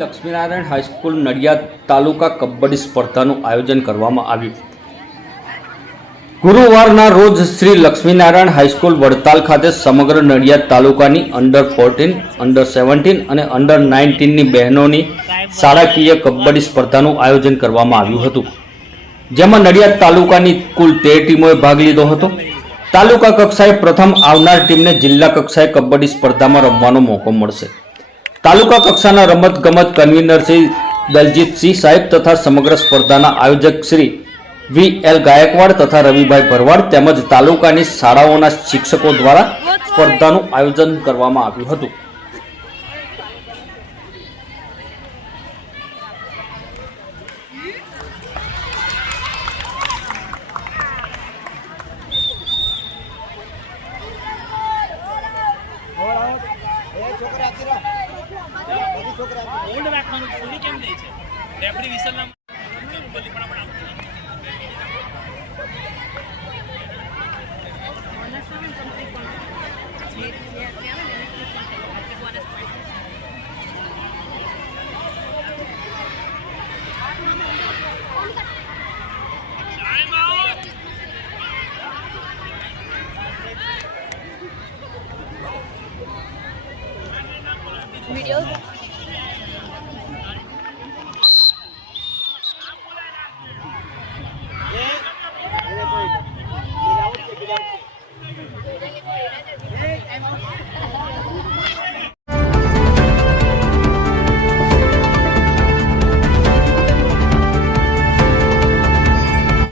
Laxminarayan high school Nadiad તાલુકા કબડ્ડી સ્પર્ધાનું આયોજન કરવામાં આવ્યું। ગુરુવારના રોજ શ્રી લક્ષ્મીનારાયણ હાઈસ્કૂલ વડતાલ ખાતે સમગ્ર નડિયાદ તાલુકાની અંડર 14, અંડર 17 અને અંડર 19ની બહેનોની શાળાકીય કબડ્ડી સ્પર્ધાનું આયોજન કરવામાં આવ્યું હતું, જેમાં નડિયાદ તાલુકાની કુલ 13 ટીમોએ ભાગ લીધો હતો। તાલુકા કક્ષાએ પ્રથમ આવનાર ટીમને જિલ્લા કક્ષાએ કબડ્ડી સ્પર્ધામાં રમવાનો મોકો મળશે। તાલુકા કક્ષાના રમતગમત કન્વીનર શ્રી દલજીતસિંહ સાહેબ તથા સમગ્ર સ્પર્ધાના આયોજક શ્રી VL ગાયકવાડ તથા રવિભાઈ ભરવાડ તેમજ તાલુકાની શાળાઓના શિક્ષકો દ્વારા સ્પર્ધાનું આયોજન કરવામાં આવ્યું હતું। ઓલ્ડ રાખવાનું કેમ દે છે રેફરી વિસલ